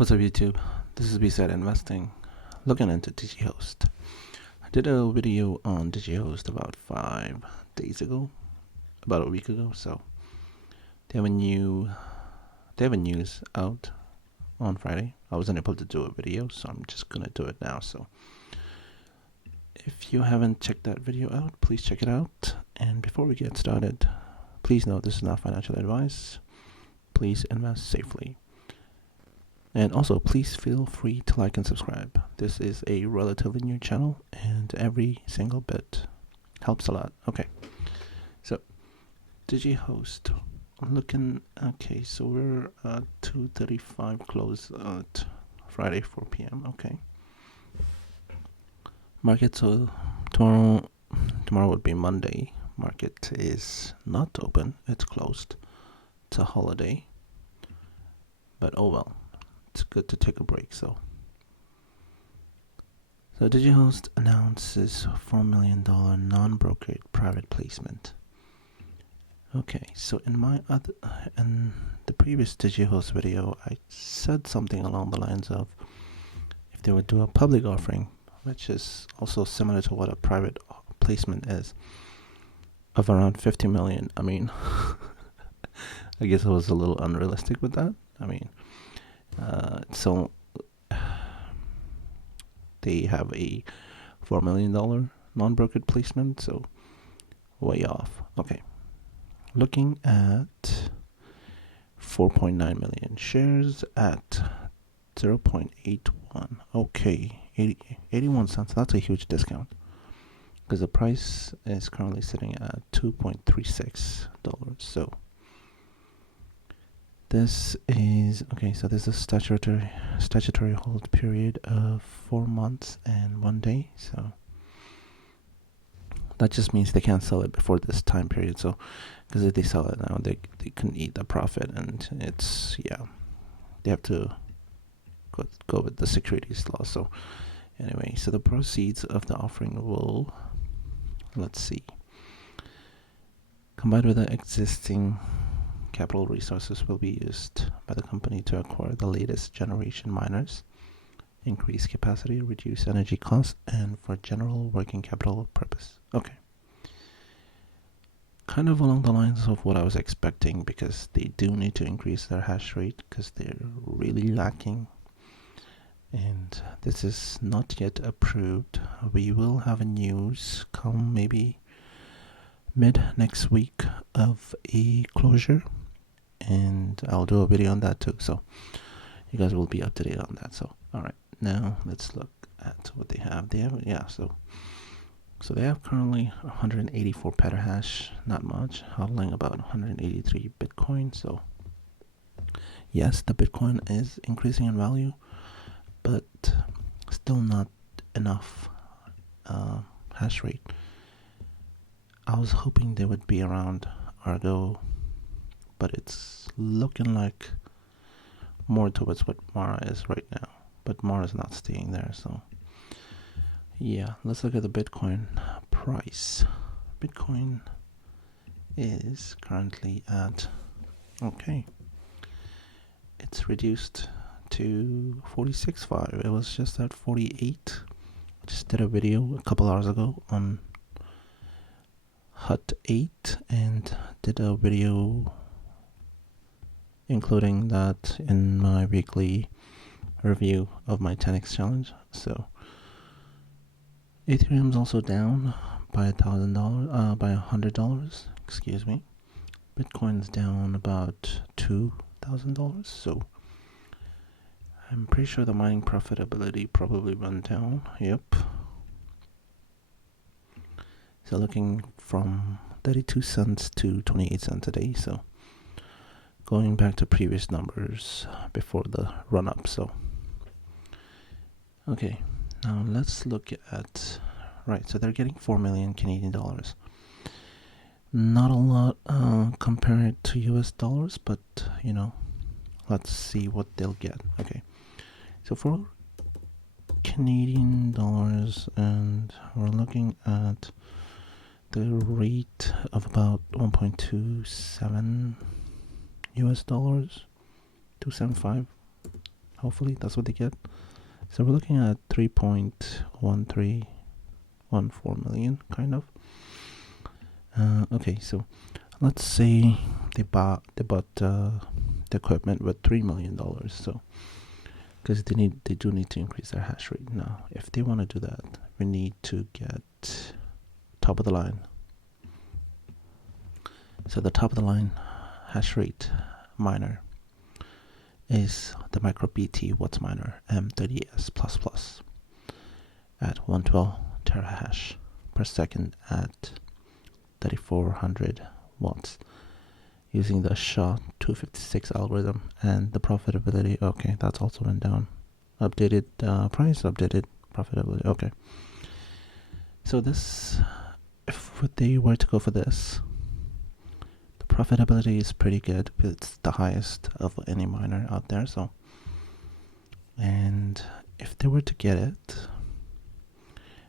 What's up, YouTube? This is B-Side Investing, looking into Digihost. I did a video on Digihost about 5 days ago, about a week ago. So they have a news out on Friday. I wasn't able to do a video, so I'm just gonna do it now. So if you haven't checked that video out, please check it out. And before we get started, please note this is not financial advice. Please invest safely. And also, please feel free to like and subscribe. This is a relatively new channel, and every single bit helps a lot. Okay, so Digihost. I'm looking. Okay, so we're at 2:35 close at Friday 4 p.m. Okay. Market. So tomorrow would be Monday. Market is not open. It's closed. It's a holiday. But oh well. It's good to take a break. So Digihost announces $4 million non-brokered private placement. Okay, so in the previous Digihost video, I said something along the lines of if they would do a public offering, which is also similar to what a private placement is, of around 50 million. I mean, I guess I was a little unrealistic with that. I mean, so they have a $4 million non-brokered placement, so way off. Okay, looking at 4.9 million shares at 0.81. Okay, 81 cents. That's a huge discount because the price is currently sitting at $2.36. So this is okay. So there's a statutory hold period of 4 months and 1 day. So that just means they can't sell it before this time period. So because if they sell it now, they can eat the profit, and it's they have to go with the securities law. So anyway, so the proceeds of the offering will, let's see, combined with the existing capital resources, will be used by the company to acquire the latest generation miners, increase capacity, reduce energy costs, and for general working capital purpose. Okay. Kind of along the lines of what I was expecting, because they do need to increase their hash rate because they're really lacking. And this is not yet approved. We will have a news come maybe mid next week of a closure, and I'll do a video on that too, so you guys will be up to date on that. So alright, now let's look at what they have. So they have currently 184 petahash, not much, hodling about 183 Bitcoin. So yes, the Bitcoin is increasing in value, but still not enough hash rate. I was hoping they would be around Argo, but it's looking like more towards what Mara is right now. But Mara is not staying there, so yeah. Let's look at the Bitcoin price. Bitcoin is currently at, okay, it's reduced to 46.5. It was just at 48. Just did a video a couple hours ago on Hut 8 and did a video including that in my weekly review of my 10x challenge. So Ethereum's also down by $1,000, excuse me. Bitcoin's down about $2,000. So I'm pretty sure the mining profitability probably went down. Yep. So looking from 32 cents to 28 cents a day. So going back to previous numbers before the run up. So okay, now let's look at, right, so they're getting 4 million Canadian dollars. Not a lot compared to US dollars, but you know, let's see what they'll get. Okay, so for Canadian dollars, and we're looking at the rate of about 1.27 US dollars, 275. Hopefully that's what they get. So we're looking at 3.1314 million, kind of. Okay, so let's say they bought the equipment with $3 million. So because they do need to increase their hash rate. Now, if they want to do that, we need to get top of the line. So the top of the line hash rate miner is the MicroBT Watts miner M30S++ at 112 terahash per second at 3400 watts using the SHA-256 algorithm. And the profitability, okay, that's also went down. Updated price, updated profitability. Okay, so this, if they were to go for this, the profitability is pretty good. It's the highest of any miner out there. So, and if they were to get it,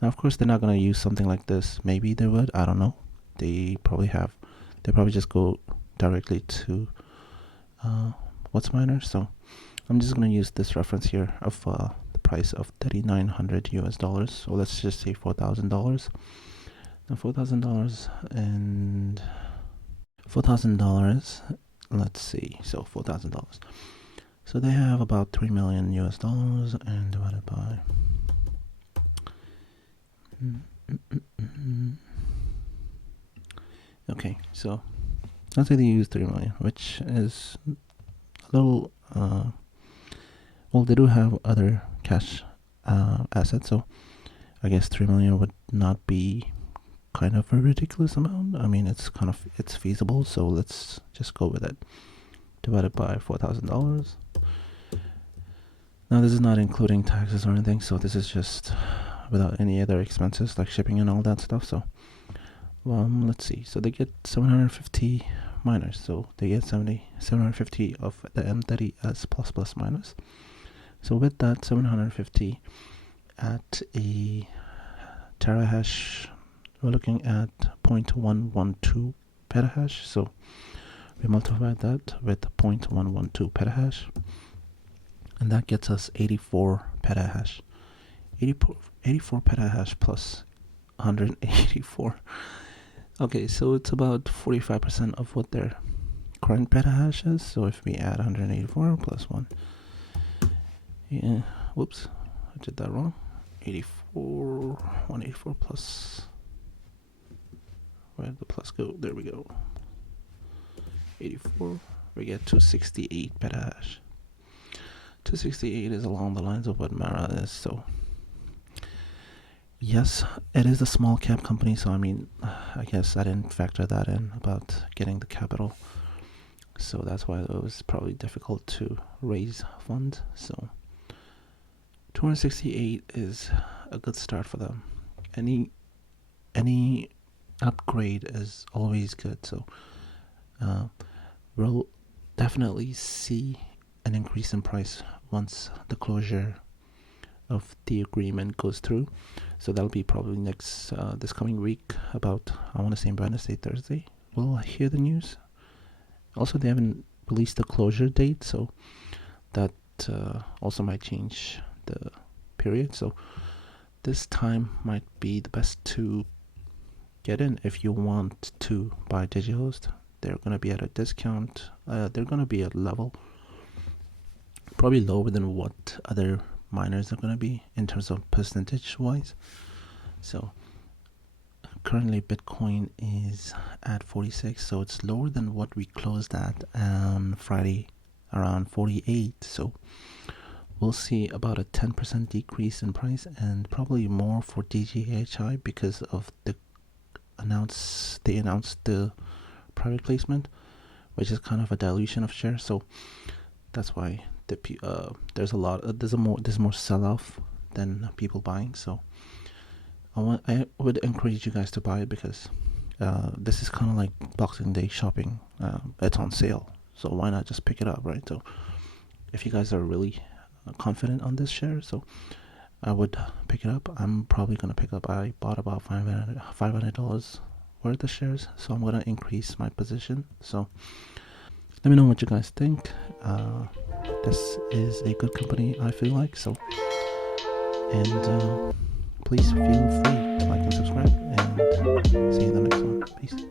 now of course they're not going to use something like this. Maybe they would, I don't know. They probably just go directly to Watts miner. So I'm just going to use this reference here of the price of $3,900 US. So let's just say $4,000. Now $4,000 and $4,000. Let's see. So $4,000. So they have about $3 million US and divided by. Okay, so let's say they use 3 million, which is a little. Well, they do have other cash assets, so I guess 3 million would not be kind of a ridiculous amount. I mean, it's feasible, so let's just go with it. Divided by $4,000. Now, this is not including taxes or anything, so this is just without any other expenses like shipping and all that stuff. So, let's see. So they get 750 miners. So they get 750 of the M30S++ miners. So with that 750 at a terahash, we're looking at 0.112 petahash. So we multiply that with 0.112 petahash, and that gets us 84 petahash. 84 petahash plus 184. Okay, so it's about 45% of what their current petahash is. So if we add 184 plus 1, yeah, whoops, I did that wrong. 184 plus, where did the plus go? There we go. 84, we get 268 petahash. 268 is along the lines of what Mara is, so yes, it is a small cap company, so I mean, I guess I didn't factor that in about getting the capital. So that's why it was probably difficult to raise funds. So 268 is a good start for them. Any upgrade is always good. So we'll definitely see an increase in price once the closure of the agreement goes through. So that'll be probably next this coming week, about, I want to say, Wednesday, Thursday, we'll hear the news. Also, they haven't released the closure date, so that also might change the period. So this time might be the best to get in if you want to buy Digihost. They're going to be at a discount. They're going to be at a level probably lower than what other miners are going to be in terms of percentage wise. So currently Bitcoin is at 46, so it's lower than what we closed at on Friday, around 48. So we'll see about a 10% decrease in price, and probably more for DGHI because of they announced the private placement, which is kind of a dilution of shares. So that's why there's more sell-off than people buying. So I would encourage you guys to buy it, because this is kind of like Boxing Day shopping. It's on sale, so why not just pick it up, right? So if you guys are really confident on this share, so I would pick it up. I'm probably gonna pick up. I bought about $500 worth of shares, so I'm gonna increase my position. So Let me know what you guys think. This is a good company, I feel like. So, and please feel free to like and subscribe, and see you in the next one. Peace.